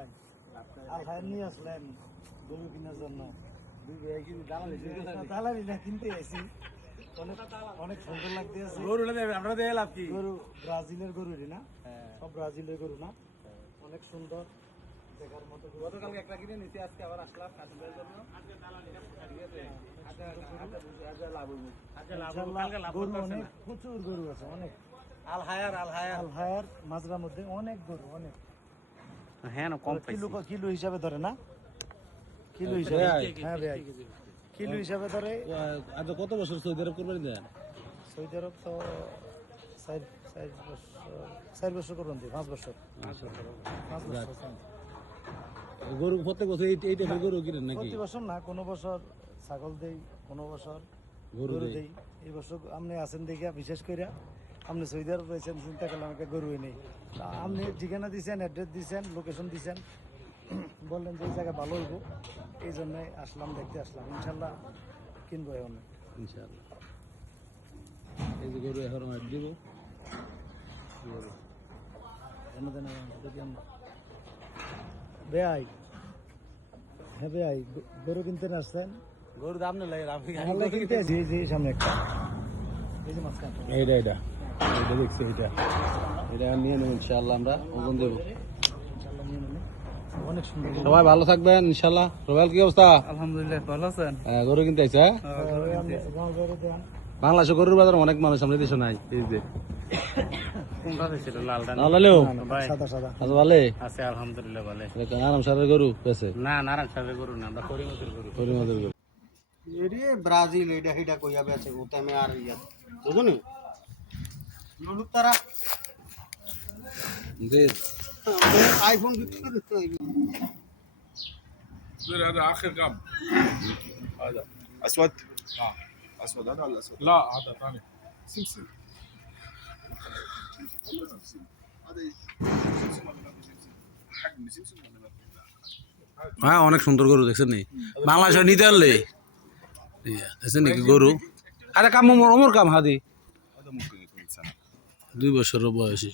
ভাই আল হায়ার নিয়ে আসলেন গরু কেনার জন্য। দালালি না কিনতে আইছি, অনেক সুন্দর লাগতেছে গরু আমরা দিয়ে লাভ কি? গরু ব্রাজিলের গরু না, সব ব্রাজিলের গরু না, অনেক সুন্দর দেখার মতো। গতকালকে একটা কিনে নিচে আজকে আবার আসলাম কাটিংয়ের জন্য। গরু অনেক, প্রচুর গরু আছে অনেক। আল হায়ার মাজরার মধ্যে অনেক গরু, অনেক। হ্যাঁ না কম পাইছি। কিলো হিসাবে ধরে না, কিলো হিসাবে। হ্যাঁ ভাই, কিলো হিসাবে ধরে। আজ কত বছর সৌদি আরব করবেন দেন? সৌদি আরব তো 4 বছর করবেন, 5 বছর। 5 বছর গরু প্রত্যেক বছর এই টাইপের গরু কিনেন নাকি? প্রতি বছর না, কোনো বছর ছাগল দেই, কোনো বছর গরু দেই। এই বছর আপনি আছেন দেখিয়া, বিশেষ করে আপনি সৌদি আরব রয়েছেন, চিন্তা করলাম একটা গরুই নেই। আপনি ঠিকানা দিয়েছেন, অ্যাড্রেস দিয়েছেন, লোকেশন দিয়েছেন, বললেন যে এই জায়গা ভালো হইব, এই জন্যই আসলাম, দেখতে আসলাম। ইনশাল্লাহ কিনবো এখন ইনশাআল্লাহ। এই যে গরু এখন দিব বেআই। হ্যাঁ বেআই, গরু কিনতে আসছেন? গরু দাম না লাগে কিনতে সামনে একটা, এই যে মাঝখানে এইটা দেখছি, এটা নিয়ে নেব ইনশাআল্লাহ। আমরা ওজন দেবো। অনেক সুন্দর। সবাই ভালো থাকবেন ইনশাআল্লাহ। রুবেল কি অবস্থা? আলহামদুলিল্লাহ, ভালো আছেন? গরু কিনতে আইছা? বাংলাদেশে গরুর বাজার অনেক মানুষ, আমরা দেশে নাই। এই যে সাদা সাদা আছে আলহামদুলিল্লাহ ভালো। নারায়ণ সারের গরু পেছে না? নারায়ণ সারের গরু না, আমরা করিমতের গরু। এরে ব্রাজিল এটা হেটা কইয়া বেছে ওতে আমি আর ইয়া বুঝুনি লুলু তারা যে আইফোন বিক্রি করতে হইবে। هذا اخر كم هذا اسود اسود هذا ولا اسود لا هذا ثاني سمسم هذا سمسم ولا سمسم حجم سمسم ولا হ্যাঁ অনেক সুন্দর গরু দেখছেন নি? বাংলাদেশে নিতে পারলে দেখছেন নাকি গরু? আরে কাম ওমর কাম হাদি هذا ممكن يكون سنه 2 বছর বয়সী।